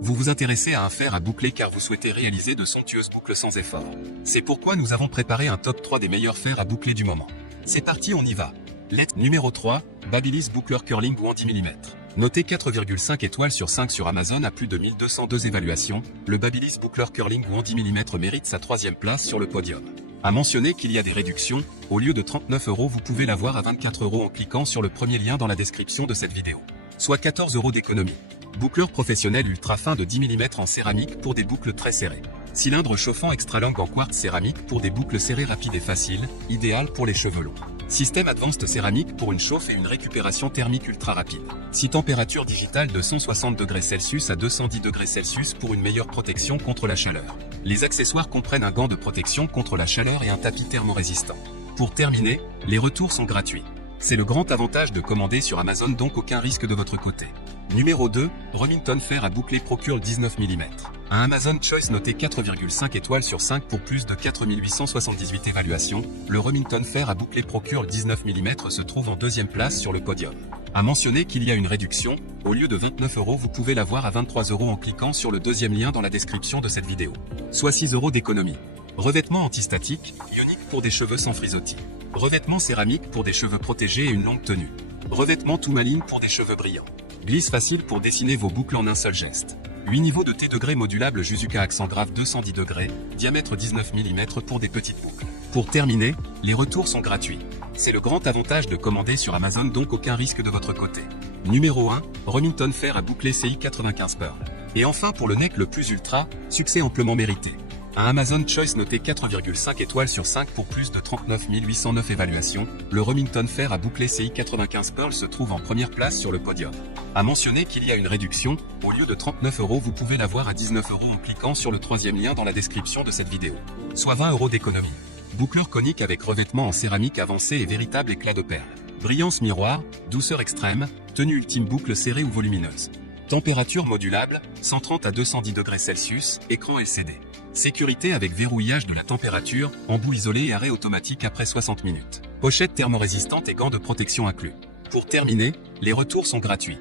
Vous vous intéressez à un fer à boucler car vous souhaitez réaliser de somptueuses boucles sans effort. C'est pourquoi nous avons préparé un top 3 des meilleurs fers à boucler du moment. C'est parti, on y va. Lettre numéro 3, Babyliss Buckler Curling Wand 10 mm. Noté 4,5 étoiles sur 5 sur Amazon à plus de 1202 évaluations, le Babyliss Buckler Curling Wand 10 mm mérite sa 3e place sur le podium. À mentionner qu'il y a des réductions, au lieu de 39 €, vous pouvez l'avoir à 24 € en cliquant sur le premier lien dans la description de cette vidéo. Soit 14 € d'économie. Boucleur professionnel ultra fin de 10 mm en céramique pour des boucles très serrées. Cylindre chauffant extra long en quartz céramique pour des boucles serrées rapides et faciles, idéal pour les cheveux longs. Système Advanced céramique pour une chauffe et une récupération thermique ultra rapide. 6 températures digitales de 160 °C à 210 °C pour une meilleure protection contre la chaleur. Les accessoires comprennent un gant de protection contre la chaleur et un tapis thermorésistant. Pour terminer, les retours sont gratuits. C'est le grand avantage de commander sur Amazon, donc aucun risque de votre côté. Numéro 2, Remington fer à boucler Procure 19 mm. Un Amazon Choice noté 4,5 étoiles sur 5 pour plus de 4878 évaluations, le Remington fer à boucler Procure 19 mm se trouve en 2e place sur le podium. À mentionner qu'il y a une réduction, au lieu de 29 €, vous pouvez l'avoir à 23 € en cliquant sur le 2e lien dans la description de cette vidéo. Soit 6 € d'économie. Revêtement antistatique, ionique pour des cheveux sans frisottis. Revêtement céramique pour des cheveux protégés et une longue tenue. Revêtement Toumaline pour des cheveux brillants. Glisse facile pour dessiner vos boucles en un seul geste. 8 niveaux de T degrés modulable Juzuka accent grave 210 degrés, diamètre 19 mm pour des petites boucles. Pour terminer, les retours sont gratuits. C'est le grand avantage de commander sur Amazon, donc aucun risque de votre côté. Numéro 1, Remington fer à boucler CI 95 Pearl. Et enfin pour le neck le plus ultra, succès amplement mérité. Un Amazon Choice noté 4,5 étoiles sur 5 pour plus de 39 809 évaluations, le Remington fer à boucler CI 95 Pearl se trouve en première place sur le podium. À mentionner qu'il y a une réduction, au lieu de 39 €, vous pouvez l'avoir à 19 € en cliquant sur le 3e lien dans la description de cette vidéo. Soit 20 € d'économie. Boucleur conique avec revêtement en céramique avancé et véritable éclat de perles. Brillance miroir, douceur extrême, tenue ultime boucle serrée ou volumineuse. Température modulable, 130 à 210 °C, écran LCD. Sécurité avec verrouillage de la température, embout isolé et arrêt automatique après 60 minutes. Pochette thermorésistante et gants de protection inclus. Pour terminer, les retours sont gratuits.